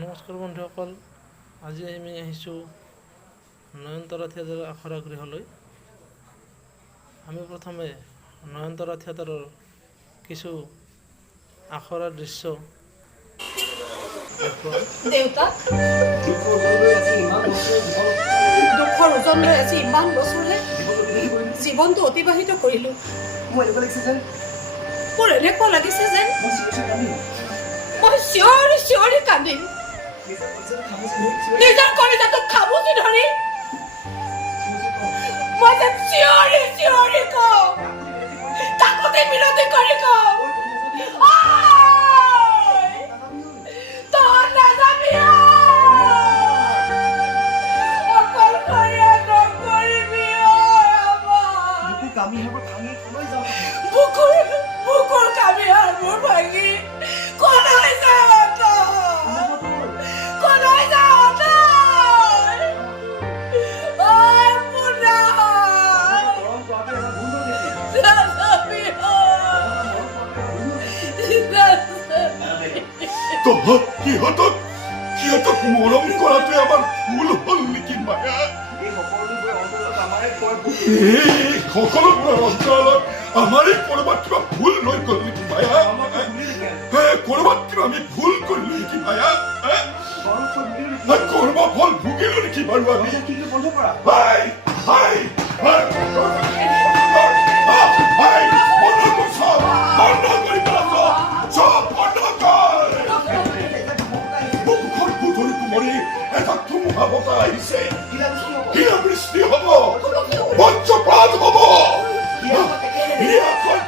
নমস্কাৰ বন্ধুসকল, আজি আমি আহিছোঁ নয়নতৰা থিয়েটাৰৰ আখৰা গৃহলৈ। আমি প্ৰথমে নয়নতৰা থিয়েটাৰৰ কিছু আখৰাৰ দৃশ্য দেখুৱাম। দেউতাক দুখৰ ওজন লৈ আজি ইমান বছৰলৈ জীৱনটো অতিবাহিত কৰিলোঁ। মোৰ এনেকুৱা লাগিছে যেন মই চিঞৰি চিঞৰি কান্দিম, নিজৰ কলিজাটোক খামুচি ধৰি মই যেন চিঞৰি চিঞৰি কওঁ, কাকতি মিনতি কৰি কওঁ, তই নাযাবি, অকলশৰীয়া নকৰিবি, বুকুৰ কামিহাৰ মোৰ ভাঙি কলৈ যাৱ কলৈ যাৱ সিহঁতক মৰম কৰাটোৱে আমাৰ ভুল হ'ল নেকি মায়া? সকলোবোৰৰ অন্তৰালত আমাৰে কৰবাত কিবা ভুল হৈ গ'ল নেকি মায়া? কৰবাত কিবা আমি ভুল কৰিলো নেকি মায়া? কৰ্ম ফল ভুগিলো নেকি বাৰু আমি? আহিছে, বৃষ্টি হব, বজ্ৰপাত হব,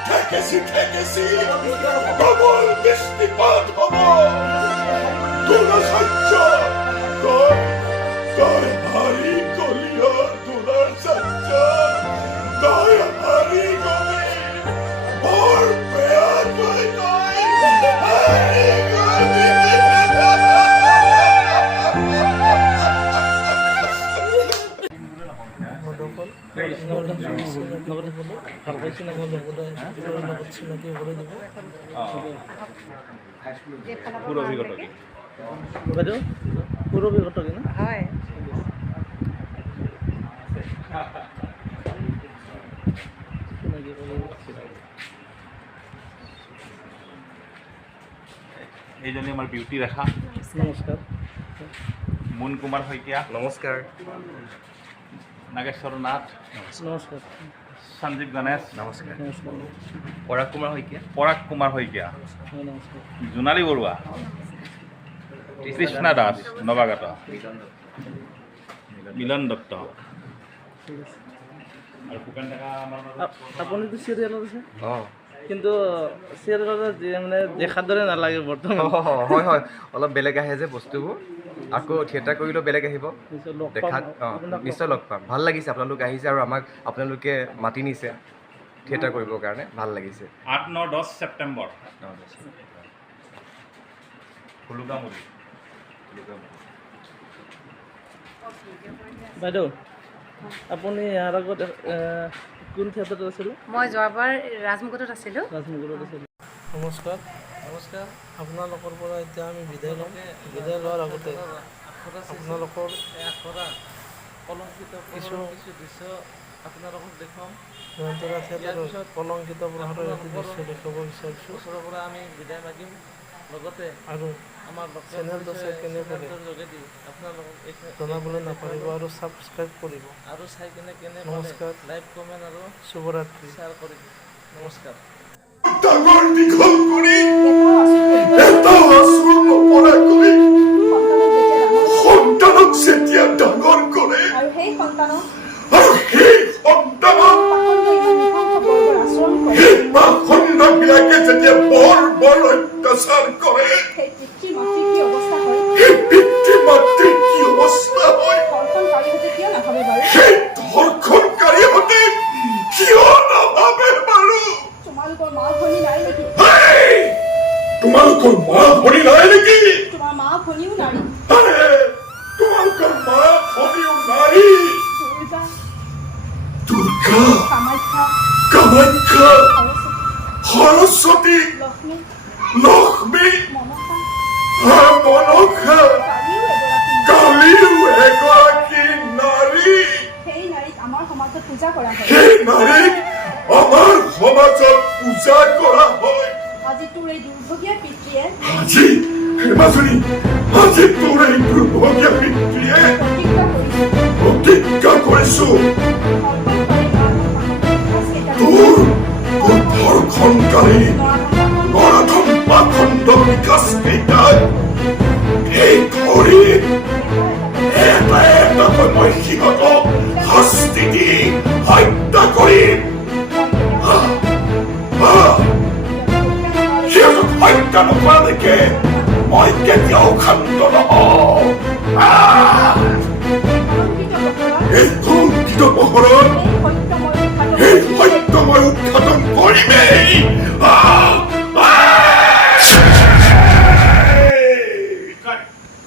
ঠেকেছি প্ৰবল বৃষ্টিপাত হব। তই হাৰি গলি, তোলাৰ সহ্য তই হাৰি গলি, বৰ বেয়াকৈ তই হাৰি গলি। চিনাকি হ'বলৈ দিব। পুৰ অভিজ্ঞতা কি? বাইদেউ, পুৰ অভিজ্ঞতা কি? হয়, চিনাকি কৰিব। এইজনী আমাৰ বিউটি ৰেখা। নমস্কাৰ। মুন কুমাৰ শইকীয়া। নমস্কাৰ। নাগেশ্বৰ নাথ। নমস্কাৰ। সঞ্জীৱ গণেশ। নমস্কাৰ। নমস্কাৰ। পৰাগ কুমাৰ শইকীয়া। পৰাগ কুমাৰ শইকীয়া। নমস্কাৰ। জোনালী বৰুৱা। কৃষ্ণা দাস নৱাগত। মিলন দত্ত ঠিক আছে। আৰু ভূপেন ডেকা আমাৰ আপুনিতো চিৰিয়েলত আছে, অঁ কিন্তু চিৰিয়েলত মানে দেখাৰ দৰে নালাগে বৰ্তমান। হয় হয়, অলপ বেলেগ আহে যে বস্তুবোৰ। আকৌ থিয়েটাৰ কৰিলেও বেলেগ আহিব নিশ্চয় লগ পাম দেখাত। অঁ আপোনাক। নিশ্চয় লগ পাম। ভাল লাগিছে আপোনালোক আহিছে আৰু আমাক আপোনালোকে মাতি নিছে থিয়েটাৰ কৰিবৰ কাৰণে। ভাল লাগিছে। 8, 9, 10 ছেপ্টেম্বৰ হুলুগামুৰি। বাইদেউ, আপুনি ইয়াৰ আগত কোন থিয়েটাৰত আছিলে? মই যোৱাবাৰ ৰাজমুকুটত আছিলোঁ। ৰাজমুকুটত আছিলে। নমস্কাৰ। নমস্কাৰ। আপোনালোকৰ পৰা এতিয়া আমি বিদায় ল'ম। বিদায় লোৱাৰ আগতে আপোনালোকৰ কিছু দৃশ্য আপোনালোকক দেখুৱাম। নয়নতৰা থিয়েটাৰৰ কলংকিত প্ৰহাৰৰ এটি দৃশ্য দেখুৱাব বিচাৰিছোঁ। ওচৰৰ পৰা আমি বিদায় মাগিম, লগতে আৰু আমাৰ চেনেলটো চাই কেনেদৰে যোগেদি আপোনালোকক জনাবলৈ নাপাহৰিব আৰু ছাবস্ক্ৰাইব কৰিব আৰু চাই কেনে নমস্কাৰ, লাইক, কমেণ্ট আৰু শুভৰাত্ৰি শ্বেয়াৰ কৰিব। নমস্কাৰ। ডাঙৰ দীঘল কৰি এটা আঁচোৰ নপৰাকৈ সন্তানক যেতিয়া ডাঙৰ কৰে আৰু সেই সন্তানক সেই পাখণ্ডবিলাকে যেতিয়া বৰ বৰ অত্যাচাৰ কৰে, সেই পিতৃ মাতৃৰ কি অৱস্থা হয়, সেই পিতৃ মাতৃৰ কি অৱস্থা হয়, ধৰ্ষণকাৰীহঁতে কিয় নাভাবে বাৰু? সেই ধৰ্ষণকাৰীহঁতে কিয় নাভাবে বাৰু? তোমালোকৰ মা ভনী নাই নেকি? তোমালোকৰ মা ভনী নাই নেকি? তোমাৰ মা ভনীও নাৰী। তোমালোকৰ মা ভনীও নাৰী। দুৰ্গা, দুৰ্গা, কামাখ্যা, কামাখ্যা, সৰস্বতী, সৰস্বতী, লক্ষ্মী, লক্ষ্মী, মনসা, অনঘা কালিও এগৰাকী কালিও এগৰাকী নাৰী সেই নাৰীক আমাৰ সমাজত পূজা কৰা হয় সেই নাৰীক আমাৰ সমাজত পূজা কৰা হয় আজি তোৰ এই দুৰ্ভগীয়া পিতৃয়ে আজি মাজনী আজি তোৰ এই দুৰ্ভগীয়া পিতৃয়ে প্ৰতিজ্ঞা কৰিছে প্ৰতিজ্ঞা কৰিছো তোৰ ধৰ্ষণকাৰী নৰাধম পাখণ্ড বিকাশ কেইটাক এই ধৰি এটা এটাকৈ মই সিহঁতক শাস্তি দি হত্যা কৰিম সিহঁতক হত্যা নকৰালৈকে মই কেতিয়াও ক্ষান্ত নহওঁ এই কলংকিত পহৰত এই সত্য মই উৎঘাটন কৰিমেই